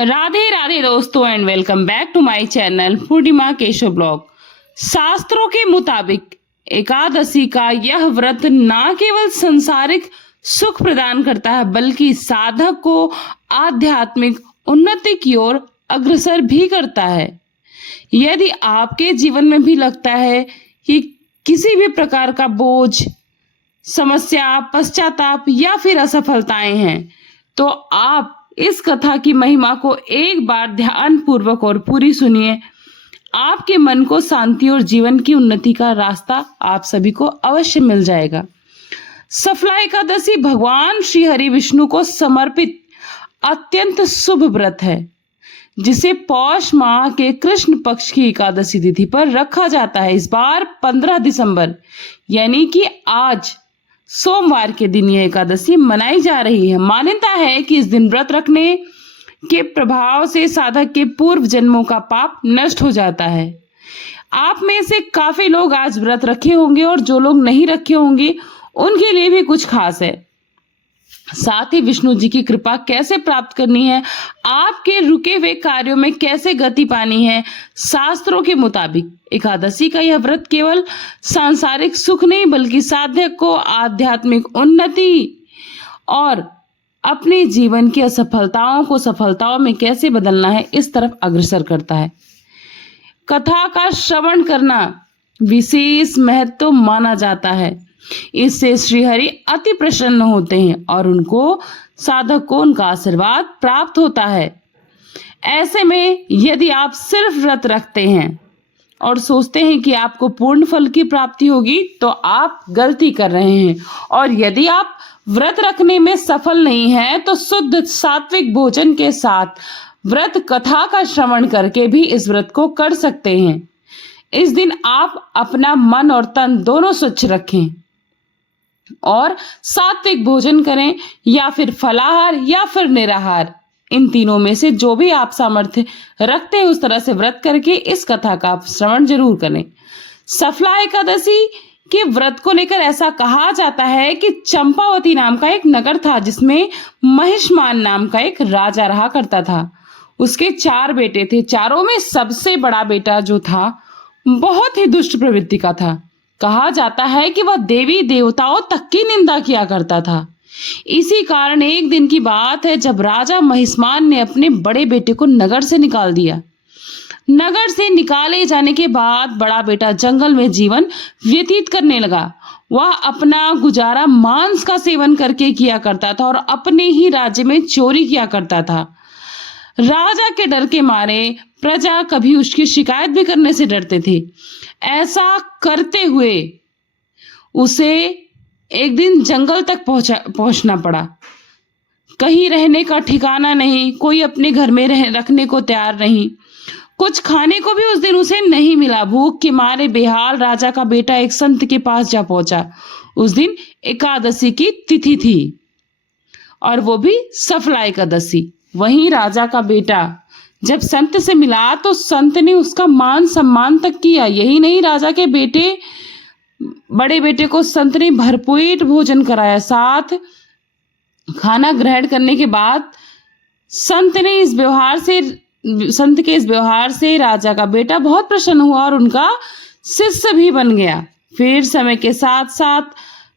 राधे राधे दोस्तों and welcome back to my channel Purnima Keshav blog. शास्त्रों के मुताबिक एकादशी का यह व्रत न केवल सांसारिक सुख प्रदान करता है बल्कि साधक को आध्यात्मिक उन्नति की ओर अग्रसर भी करता है। यदि आपके जीवन में भी लगता है कि किसी भी प्रकार का बोझ, समस्या, पश्चाताप या फिर असफलताएं हैं, तो आप इस कथा की महिमा को एक बार ध्यान पूर्वक और पूरी सुनिए। आपके मन को शांति और जीवन की उन्नति का रास्ता आप सभी को अवश्य मिल जाएगा। सफला एकादशी भगवान श्री हरि विष्णु को समर्पित अत्यंत शुभ व्रत है, जिसे पौष माह के कृष्ण पक्ष की एकादशी तिथि पर रखा जाता है। इस बार 15 दिसंबर यानी कि आज सोमवार के दिन यह एकादशी मनाई जा रही है। मान्यता है कि इस दिन व्रत रखने के प्रभाव से साधक के पूर्व जन्मों का पाप नष्ट हो जाता है। आप में से काफी लोग आज व्रत रखे होंगे और जो लोग नहीं रखे होंगे उनके लिए भी कुछ खास है। साथ ही विष्णु जी की कृपा कैसे प्राप्त करनी है, आपके रुके हुए कार्यों में कैसे गति पानी है। शास्त्रों के मुताबिक एकादशी का यह व्रत केवल सांसारिक सुख नहीं बल्कि साधक को आध्यात्मिक उन्नति और अपने जीवन की असफलताओं को सफलताओं में कैसे बदलना है इस तरफ अग्रसर करता है। कथा का श्रवण करना विशेष महत्व माना जाता है। इससे श्रीहरि अति प्रसन्न होते हैं और उनको साधक को उनका आशीर्वाद प्राप्त होता है। ऐसे में यदि आप सिर्फ व्रत रखते हैं और सोचते हैं कि आपको पूर्ण फल की प्राप्ति होगी तो आप गलती कर रहे हैं। और यदि आप व्रत रखने में सफल नहीं हैं तो शुद्ध सात्विक भोजन के साथ व्रत कथा का श्रवण करके भी इस व्रत को कर सकते हैं। इस दिन आप अपना मन और तन दोनों स्वच्छ रखें और सात्विक भोजन करें या फिर फलाहार या फिर निराहार, इन तीनों में से जो भी आप सामर्थ्य रखते हैं उस तरह से व्रत करके इस कथा का श्रवण जरूर करें। सफला एकादशी के व्रत को लेकर ऐसा कहा जाता है कि चंपावती नाम का एक नगर था जिसमें महिष्मान नाम का एक राजा रहा करता था। उसके 4 बेटे थे। चारों में सबसे बड़ा बेटा जो था बहुत ही दुष्ट प्रवृत्ति का था। कहा जाता है कि वह देवी देवताओं तक की निंदा किया करता था। इसी कारण एक दिन की बात है जब राजा महिष्मान ने अपने बड़े बेटे को नगर से निकाल दिया। नगर से निकाले जाने के बाद बड़ा बेटा जंगल में जीवन व्यतीत करने लगा। वह अपना गुजारा मांस का सेवन करके किया करता था और अपने ही राज्य में चोरी किया करता था। राजा के डर के मारे प्रजा कभी उसकी शिकायत भी करने से डरते थे। ऐसा करते हुए उसे एक दिन जंगल तक पहुंचना पड़ा। कहीं रहने का ठिकाना नहीं, कोई अपने घर में रखने को तैयार नहीं, कुछ खाने को भी उस दिन उसे नहीं मिला। भूख के मारे बेहाल राजा का बेटा एक संत के पास जा पहुंचा। उस दिन एकादशी की तिथि थी और वो भी सफला एकादशी। वहीं राजा का बेटा जब संत से मिला तो संत ने उसका मान सम्मान तक किया। यही नहीं, राजा के बड़े बेटे को संत ने भरपेट भोजन कराया। साथ खाना ग्रहण करने के बाद संत के इस व्यवहार से राजा का बेटा बहुत प्रसन्न हुआ और उनका शिष्य भी बन गया। फिर समय के साथ साथ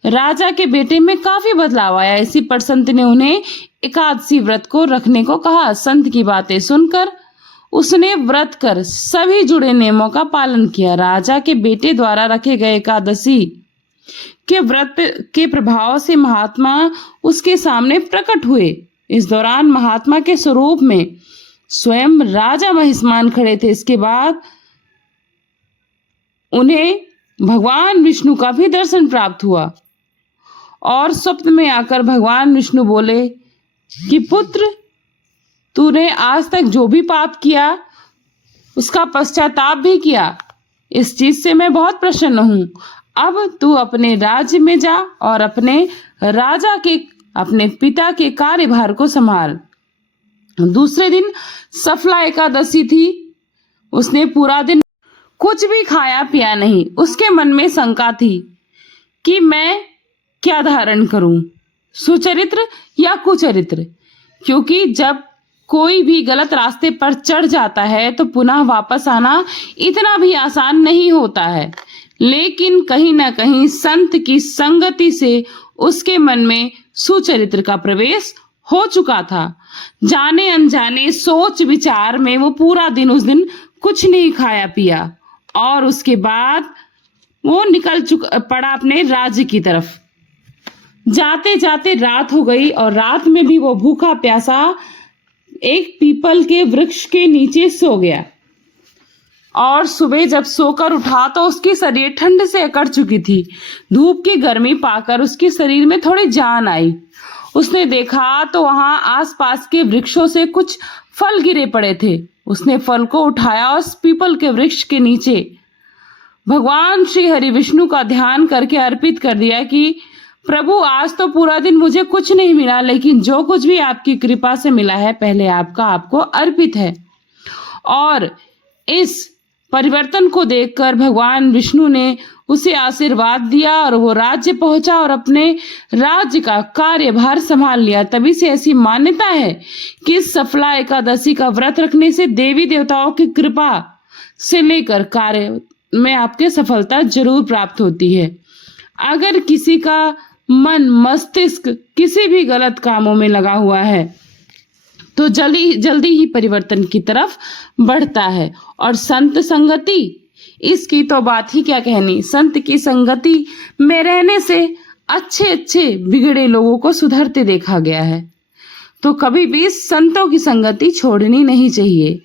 राजा के बेटे में काफी बदलाव आया। इसी पर संत ने उन्हें एकादशी व्रत को रखने को कहा। संत की बातें सुनकर उसने व्रत कर सभी जुड़े नियमों का पालन किया। राजा के बेटे द्वारा रखे गए एकादशी के व्रत के प्रभाव से महात्मा उसके सामने प्रकट हुए। इस दौरान महात्मा के स्वरूप में स्वयं राजा महिष्मान खड़े थे। इसके बाद उन्हें भगवान विष्णु का भी दर्शन प्राप्त हुआ और स्वप्न में आकर भगवान विष्णु बोले कि पुत्र, तूने आज तक जो भी पाप किया उसका पश्चाताप भी किया। इस चीज से मैं बहुत प्रसन्न हूं। अब तू अपने राज्य में जा और अपने पिता के कार्यभार को संभाल। दूसरे दिन सफला एकादशी थी। उसने पूरा दिन कुछ भी खाया पिया नहीं। उसके मन में शंका थी कि मैं क्या धारण करूं, सुचरित्र या कुचरित्र, क्योंकि जब कोई भी गलत रास्ते पर चढ़ जाता है तो पुनः वापस आना इतना भी आसान नहीं होता है, लेकिन कहीं ना कहीं संत की संगति से उसके मन में सुचरित्र का प्रवेश हो चुका था। जाने अनजाने सोच विचार में वो पूरा दिन उस दिन कुछ नहीं खाया पिया और उसके बाद वो निकल पड़ा अपने राज्य की तरफ। जाते जाते रात हो गई और रात में भी वो भूखा प्यासा एक पीपल के वृक्ष के नीचे सो गया और सुबह जब सोकर उठा तो उसकी शरीर ठंड से अकड़ चुकी थी। धूप की गर्मी पाकर उसके शरीर में थोड़ी जान आई। उसने देखा तो वहां आसपास के वृक्षों से कुछ फल गिरे पड़े थे। उसने फल को उठाया और उस पीपल के वृक्ष के नीचे भगवान श्री हरि विष्णु का ध्यान करके अर्पित कर दिया कि प्रभु आज तो पूरा दिन मुझे कुछ नहीं मिला, लेकिन जो कुछ भी आपकी कृपा से मिला है पहले आपको अर्पित है। और इस परिवर्तन को देखकर भगवान विष्णु ने उसे आशीर्वाद दिया और वो राज्य पहुंचा और अपने राज्य का कार्यभार संभाल लिया। तभी से ऐसी मान्यता है कि सफला एकादशी का व्रत रखने से देवी देवताओं की कृपा से लेकर कार्य में आपके सफलता जरूर प्राप्त होती है। अगर किसी का मन मस्तिष्क किसी भी गलत कामों में लगा हुआ है तो जल्दी ही परिवर्तन की तरफ बढ़ता है। और संत संगति, इसकी तो बात ही क्या कहनी। संत की संगति में रहने से अच्छे बिगड़े लोगों को सुधरते देखा गया है। तो कभी भी संतों की संगति छोड़नी नहीं चाहिए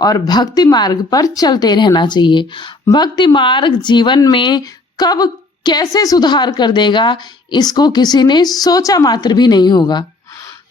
और भक्ति मार्ग पर चलते रहना चाहिए। भक्ति मार्ग जीवन में कब कैसे सुधार कर देगा इसको किसी ने सोचा मात्र भी नहीं होगा।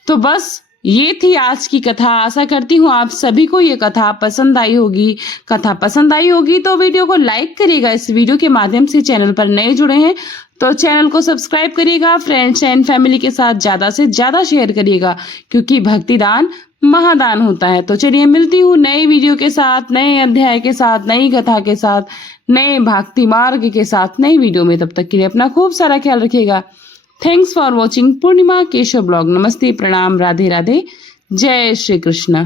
तो बस ये थी आज की कथा। आशा करती हूँ आप सभी को ये कथा पसंद आई होगी। कथा पसंद आई होगी तो वीडियो को लाइक करिएगा। इस वीडियो के माध्यम से चैनल पर नए जुड़े हैं तो चैनल को सब्सक्राइब करिएगा। फ्रेंड्स एंड फैमिली के साथ ज्यादा से ज्यादा शेयर करिएगा, क्योंकि भक्ति दान महादान होता है। तो चलिए मिलती हूँ नए वीडियो के साथ, नए अध्याय के साथ, नई कथा के साथ, नए भक्ति मार्ग के साथ नई वीडियो में। तब तक के लिए अपना खूब सारा ख्याल रखिएगा। Thanks for watching Purnima Keshav blog. नमस्ते, प्रणाम, राधे राधे, जय श्री कृष्ण।